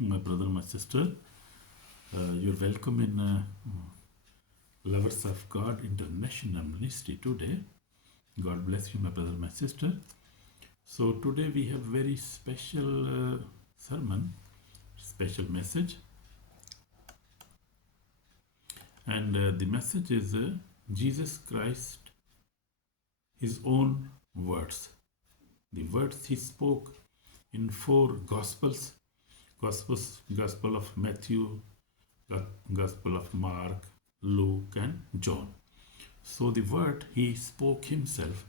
My brother, my sister, you're welcome in Lovers of God International Ministry today. God bless you, my brother, my sister. So today we have very special sermon, special message, and the message is Jesus Christ, His own words. The words He spoke in 4 Gospels: Gospel of Matthew, Gospel of Mark, Luke, and John. So the word He spoke Himself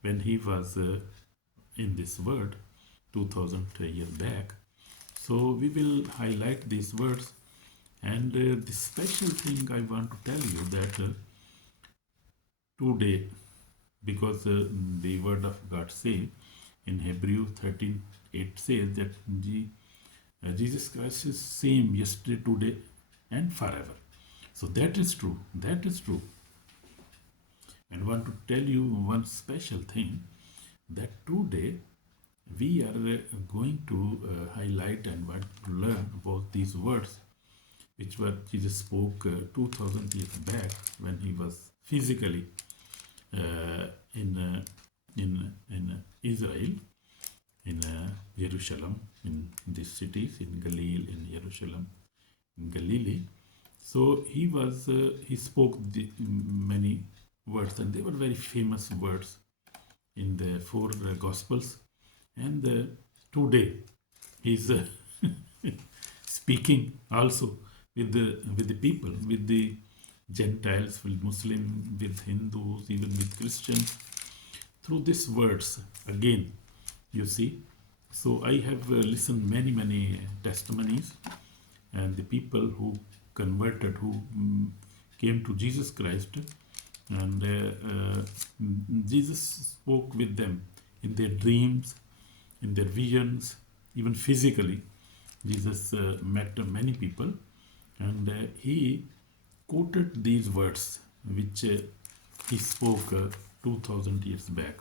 when He was in this world 2000 years back. So we will highlight these words, and the special thing I want to tell you that today, because the word of God say in Hebrew 13:8 says that Jesus Christ is same yesterday, today, and forever. So that is true. That is true. And I want to tell you one special thing, that today we are going to highlight and want to learn about these words which were Jesus spoke 2000 years back when He was physically in Israel, in Jerusalem, in these cities, in Galilee, in Jerusalem, in Galilee. So he spoke many words, and they were very famous words in the 4 Gospels. And today he's speaking also with the people, with the Gentiles, with Muslims, with Hindus, even with Christians, through these words again. You see, so I have listened many testimonies, and the people who converted, who came to Jesus Christ, and Jesus spoke with them in their dreams, in their visions, even physically. Jesus met many people, and He quoted these words which He spoke 2000 years back.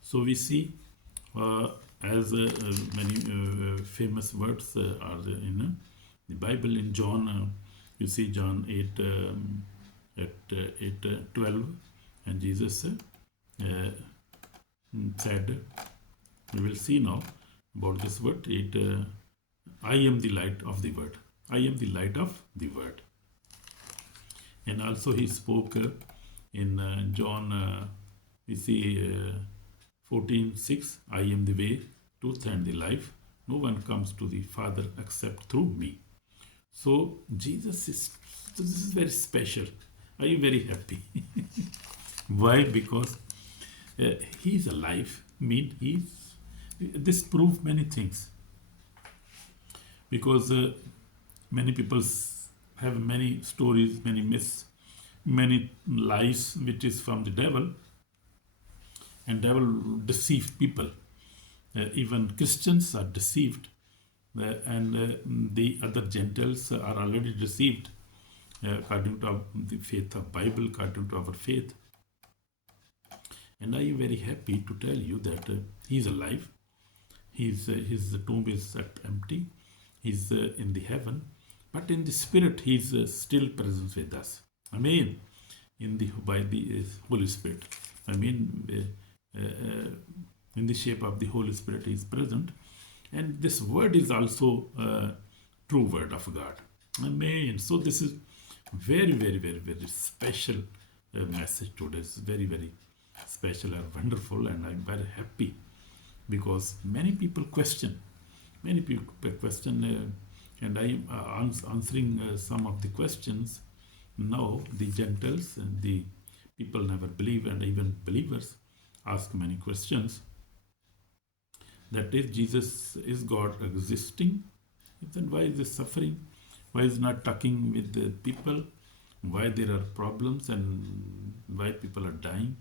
So we see as many famous words are in the Bible. In John, you see John 8:12, and Jesus said, we will see now about this word. I am the light of the word. I am the light of the word. And also He spoke in John, we see 14:6, I am the way, truth, and the life. No one comes to the Father except through me. So this is very special. Are you very happy? Why? Because He is alive. This proves many things. Because many people have many stories, many myths, many lies, which is from the devil. And devil deceives people. Even Christians are deceived, and the other Gentiles are already deceived according to the faith of Bible, according to our faith. And I am very happy to tell you that He is alive. His tomb is empty. He's in the heaven, but in the spirit He is still present with us. Amen. By the Holy Spirit. In the shape of the Holy Spirit He is present, and this word is also true word of God. Amen. So this is very special message today. It's very special and wonderful, and I'm very happy because many people question, and I am answering some of the questions. Now the Gentiles and the people never believe, and even believers ask many questions. That is, Jesus is God existing? Then why is He suffering? Why is not talking with the people? Why there are problems and why people are dying?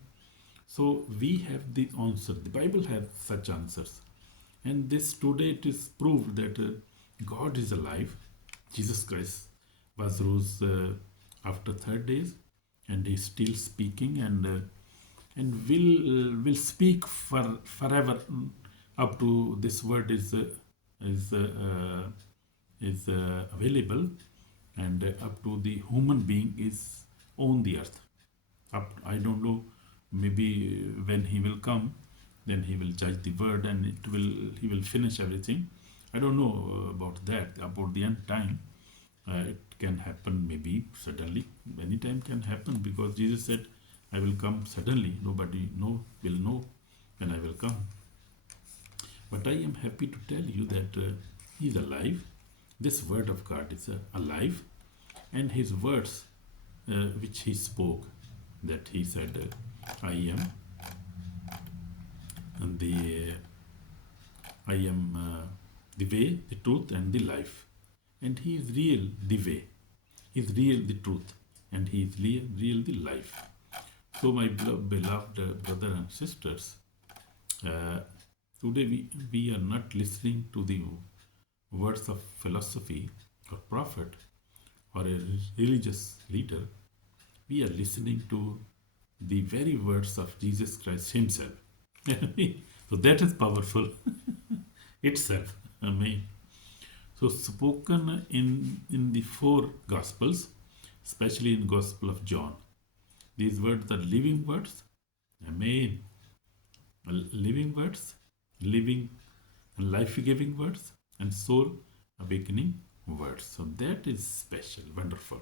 So we have the answer. The Bible has such answers. And this today it is proved that God is alive. Jesus Christ was rose after 3 days, and He is still speaking, and will speak forever up to this word is is available, and up to the human being is on the earth. Up, I don't know, maybe when he will come, then he will judge the world, and he will finish everything. I don't know about that, about the end time. It can happen maybe suddenly. Anytime can happen, because Jesus said, I will come suddenly. Nobody will know when I will come. But I am happy to tell you that he is alive. This word of God is alive, and his words which he spoke, that he said, I am the way, the truth, and the life. And he is real the way, he is real the truth, and he is real the life. So my beloved brothers and sisters, today we are not listening to the words of philosophy or prophet or a religious leader. We are listening to the very words of Jesus Christ himself. So that is powerful itself. Amen. So spoken in the four Gospels, especially in Gospel of John. These words are living words. Amen. Living words, living life-giving words, and soul awakening words. So that is special, wonderful.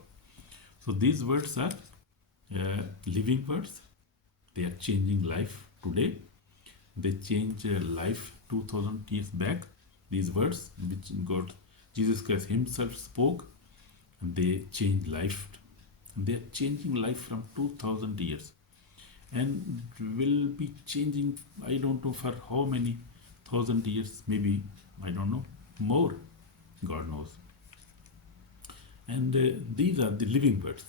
So these words are living words. They are changing life today. They change life 2000 years back. These words which God, Jesus Christ himself spoke, and they change life. They are changing life from 2000 years, and will be changing, I don't know for how many thousand years, maybe, I don't know, more, God knows. And these are the living words,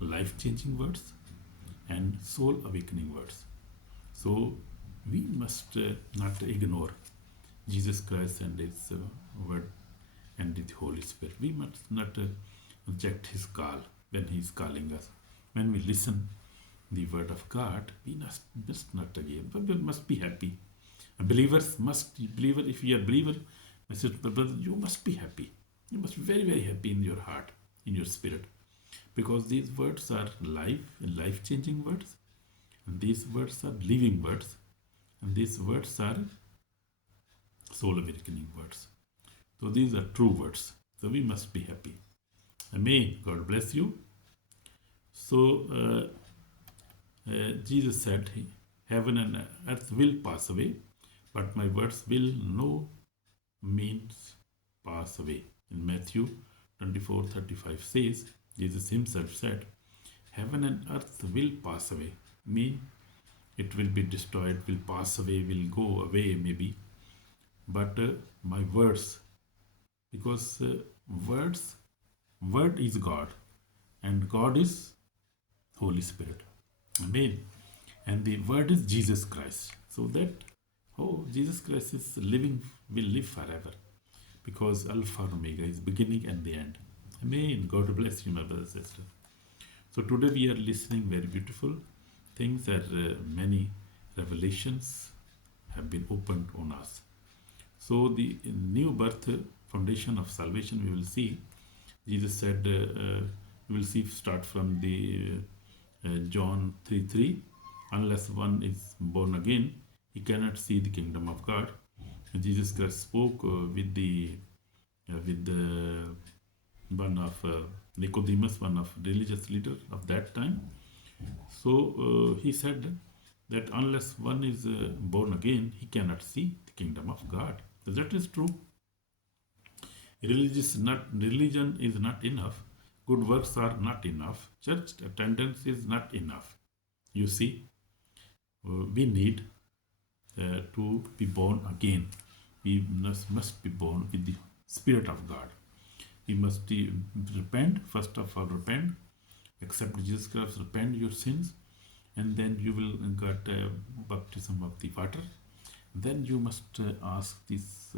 life-changing words, and soul-awakening words. So we must not ignore Jesus Christ and his word and the Holy Spirit. We must not reject his call when he is calling us. When we listen the word of God, we must not again, but we must be happy. Believers must, if you are a believer, my sister, brother, you must be happy. You must be very, very happy in your heart, in your spirit, because these words are life-changing words, and these words are living words, and these words are soul-awakening words. So these are true words. So we must be happy. Amen. God bless you. So Jesus said, heaven and earth will pass away, but my words will no means pass away. In Matthew 24:35 says, Jesus himself said, heaven and earth will pass away. Mean it will be destroyed, will pass away, will go away maybe. But my words, because word is God, and God is Holy Spirit. Amen. And the word is Jesus Christ. So that, Jesus Christ is living, will live forever, because Alpha and Omega is beginning and the end. Amen. God bless you, my brother and sister. So today we are listening very beautiful things, that many revelations have been opened on us. So the new birth, foundation of salvation, we will see. Jesus said, we will see, start from the John 3:3. Unless one is born again, he cannot see the kingdom of God. And Jesus Christ spoke with the one of Nicodemus, one of religious leader of that time. So he said that unless one is born again, he cannot see the kingdom of God. So that is true. Religion is not enough. Good works are not enough. Church attendance is not enough. You see, we need to be born again. We must be born with the Spirit of God. We must repent, first of all, accept Jesus Christ, repent your sins, and then you will get baptism of the water. Then you must ask this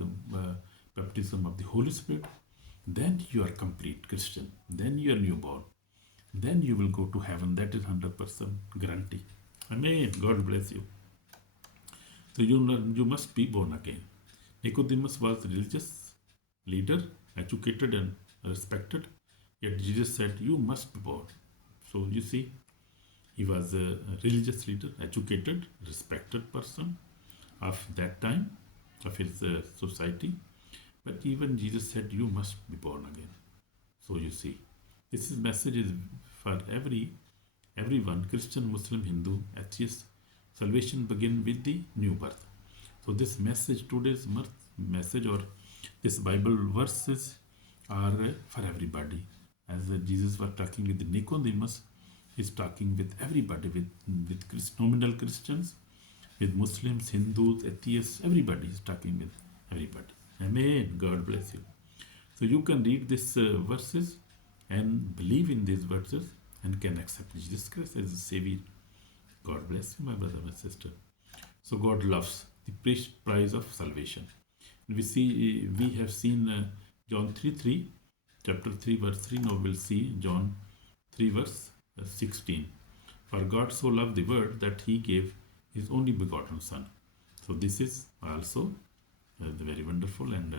baptism of the Holy Spirit. Then you are complete Christian. Then you are newborn. Then you will go to heaven. That is 100% guarantee. Amen. God bless you. So you must be born again. Nicodemus was a religious leader, educated and respected. Yet Jesus said, "You must be born." So you see, he was a religious leader, educated, respected person of that time, of his society. But even Jesus said, "You must be born again." So you see, this is message is for everyone, Christian, Muslim, Hindu, atheist. Salvation begin with the new birth. So this message, today's message or this Bible verses are for everybody. As Jesus was talking with Nicodemus, he's talking with everybody, with nominal Christians, with Muslims, Hindus, atheists, everybody is talking with everybody. Amen. God bless you. So you can read these verses and believe in these verses and can accept Jesus Christ as a Savior. God bless you, my brother, my sister. So God loves the price of salvation. We have seen John 3:3, chapter 3, verse 3. Now we'll see John 3, verse 16. For God so loved the world that he gave his only begotten Son. So this is also the very wonderful and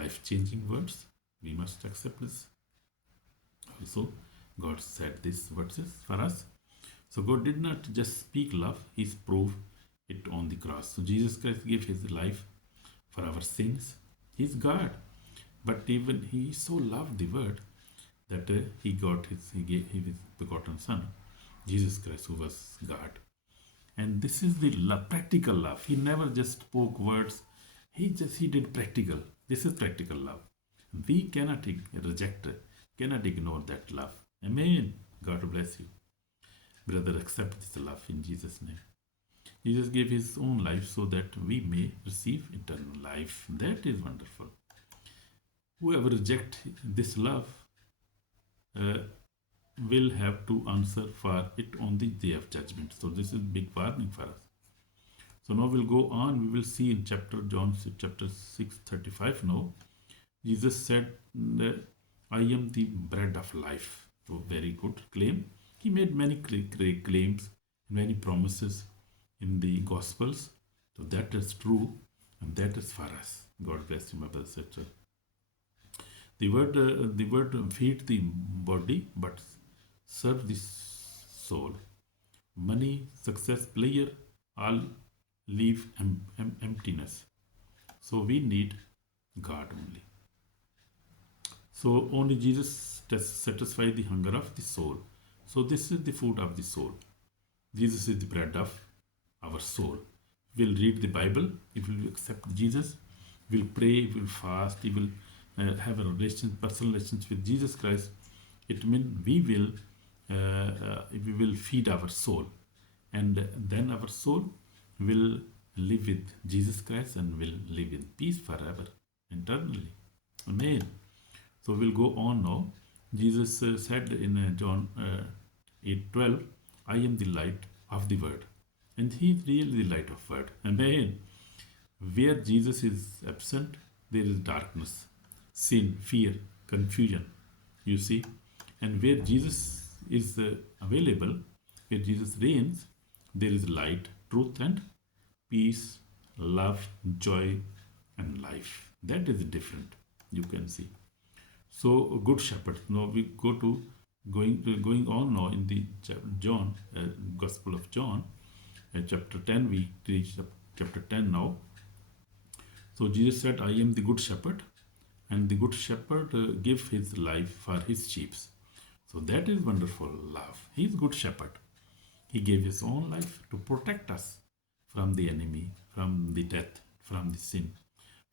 life-changing words. We must accept this. Also, God said these verses for us. So God did not just speak love, he proved it on the cross. So Jesus Christ gave his life for our sins. He's God. But even he so loved the word that he gave his begotten Son, Jesus Christ, who was God. And this is the love, practical love. He never just spoke words. He did practical. This is practical love. We cannot reject, cannot ignore that love. Amen. God bless you. Brother, accept this love in Jesus' name. Jesus gave his own life so that we may receive eternal life. That is wonderful. Whoever rejects this love will have to answer for it on the day of judgment. So this is big warning for us. So now we'll go on. We will see in John chapter 6:35 now. Jesus said, "I am the bread of life." So very good claim. He made many claims, many promises in the Gospels. So that is true, and that is for us. God bless you, my brother, sister. The word feed the body, but serve the soul. Money, success, pleasure, all leave emptiness. So we need God only. So only Jesus satisfies the hunger of the soul. So this is the food of the soul. Jesus is the bread of our soul. We'll read the Bible. If we accept Jesus, we'll pray, we'll fast, we will have a personal relationship with Jesus Christ. It means we will feed our soul, and then our soul will live with Jesus Christ and will live in peace forever, eternally. Amen. So we'll go on now. Jesus said in John 8:12, "I am the light of the world," and he is really the light of world. Amen. Where Jesus is absent, there is darkness, sin, fear, confusion. You see, and where Jesus is available, where Jesus reigns, there is light, truth, and peace, love, joy, and life. That is different. You can see. So, good shepherd. Now we go to going on now in the John, Gospel of John, chapter 10. We reach chapter 10 now. So Jesus said, "I am the good shepherd, and the good shepherd give his life for his sheep." So that is wonderful love. He is good shepherd. He gave his own life to protect us from the enemy, from the death, from the sin,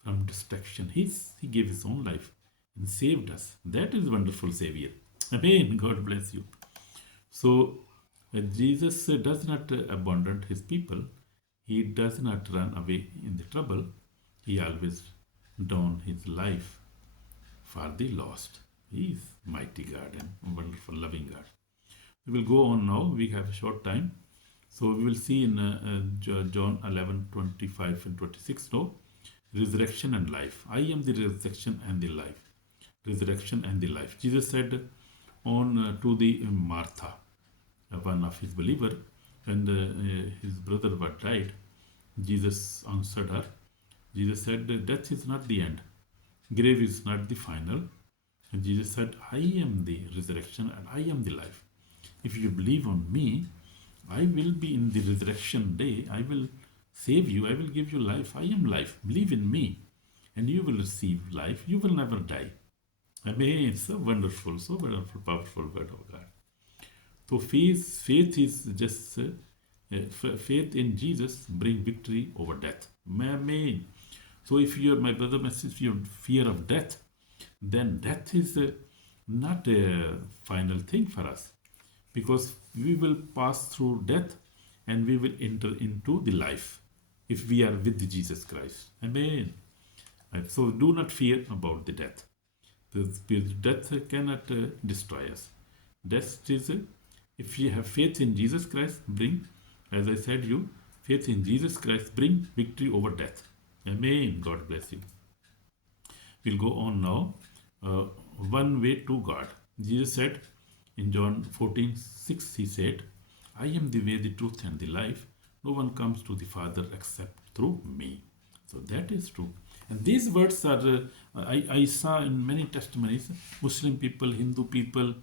from destruction. He gave his own life and saved us. That is wonderful Savior. Amen. God bless you. So Jesus does not abandon his people. He does not run away in the trouble. He always down his life for the lost. He is mighty God and wonderful, loving God. We will go on now. We have a short time. So we will see in John 11:25 and 26 now. Resurrection and life. I am the resurrection and the life. Resurrection and the life. Jesus said on to the Martha, one of his believer, and his brother was died. Jesus answered her, Jesus said, death is not the end. Grave is not the final. And Jesus said, I am the resurrection and I am the life. If you believe on me, I will be in the resurrection day. I will save you. I will give you life. I am life. Believe in me and you will receive life. You will never die. I mean, it's so wonderful, powerful word of God. So faith is just faith in Jesus bring victory over death. Amen. So if you're my brother, my sister, if you fear of death, then death is not a final thing for us, because we will pass through death and we will enter into the life if we are with Jesus Christ. Amen. So do not fear about the death. Death cannot destroy us. Death is, if you have faith in Jesus Christ, bring, as I said you, faith in Jesus Christ bring victory over death. Amen. God bless you. We'll go on now. One way to God. Jesus said in John 14:6, he said, I am the way, the truth, and the life. No one comes to the Father except through me. So that is true. And these words are, I saw in many testimonies, Muslim people, Hindu people,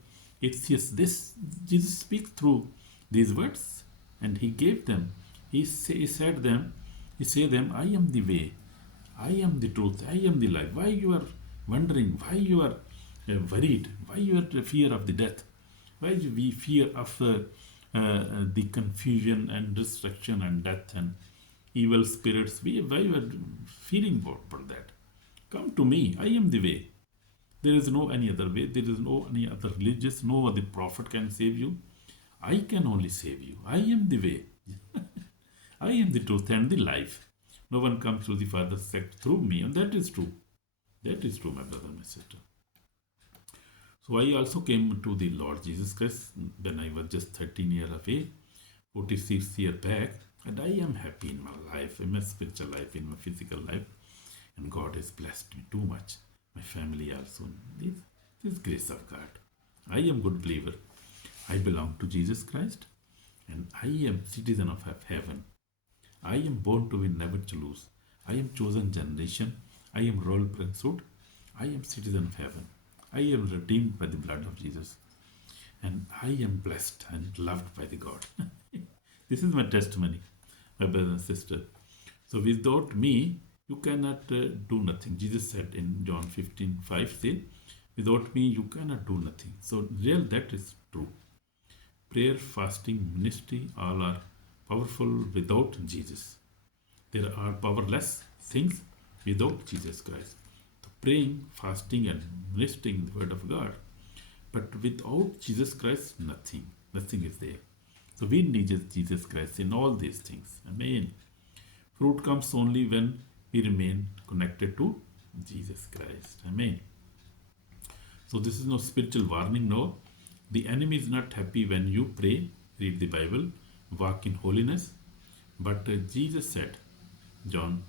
atheists, Jesus speaks through these words and he gave them. He said them, I am the way, I am the truth, I am the life. Why you are wondering, why you are worried, why you are fear of the death, why we fear of the confusion and destruction and death and evil spirits, why you are fearing for that? Come to me, I am the way. There is no any other way, there is no any other religious, no other prophet can save you. I can only save you. I am the way. I am the truth and the life. No one comes to the Father except through me, and that is true. That is true, my brother, my sister. So I also came to the Lord Jesus Christ when I was just 13 years away, 46 years back, and I am happy in my life, in my spiritual life, in my physical life, and God has blessed me too much. My family also. This grace of God. I am good believer. I belong to Jesus Christ, and I am citizen of heaven. I am born to win, never to lose. I am chosen generation. I am royal priesthood. I am citizen of heaven. I am redeemed by the blood of Jesus. And I am blessed and loved by the God. This is my testimony, my brother and sister. So without me, you cannot do nothing. Jesus said in John 15:5, say, without me, you cannot do nothing. So real, that is true. Prayer, fasting, ministry, all are powerful without Jesus. There are powerless things without Jesus Christ. So praying, fasting, and ministering the word of God. But without Jesus Christ, nothing. Nothing is there. So we need Jesus Christ in all these things. Amen. Fruit comes only when we remain connected to Jesus Christ. Amen. So this is no spiritual warning, no. The enemy is not happy when you pray, read the Bible, walk in holiness. But Jesus said, John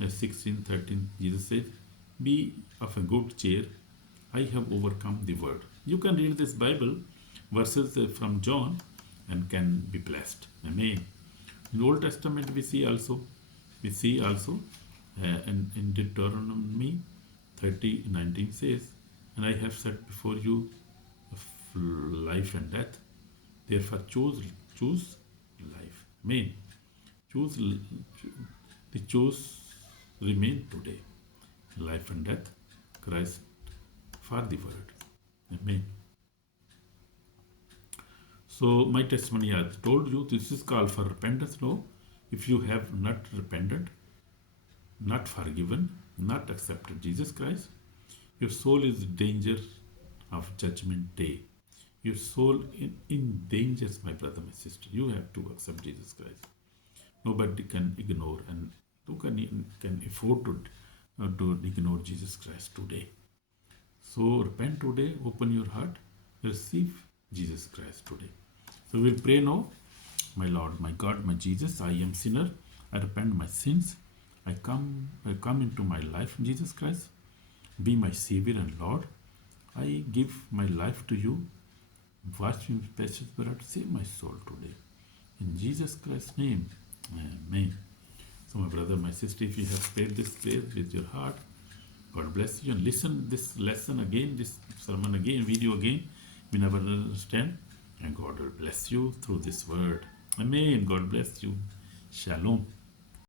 16:13, Jesus said, be of a good cheer. I have overcome the world. You can read this Bible verses from John and can be blessed. Amen. In the Old Testament we see also in Deuteronomy 30:19 says, and I have set before you life and death. Therefore choose life. Amen. Choose remain today. Life and death, Christ for the word. Amen. So my testimony, I told you, this is called for repentance. No, if you have not repented, not forgiven, not accepted Jesus Christ, your soul is in danger of judgment day. Your soul in danger, my brother, my sister. You have to accept Jesus Christ. Nobody can ignore, and who can afford to ignore Jesus Christ today. So repent today, open your heart, receive Jesus Christ today. So we'll pray now. My Lord, my God, my Jesus, I am sinner. I repent my sins. I come into my life, Jesus Christ. Be my Savior and Lord. I give my life to you. Wash me with precious blood. Save my soul today. In Jesus Christ's name, amen. So, my brother, my sister, if you have prayed this prayer with your heart, God bless you. And listen this lesson again, this sermon again, video again. We never understand. And God will bless you through this word. Amen. God bless you. Shalom.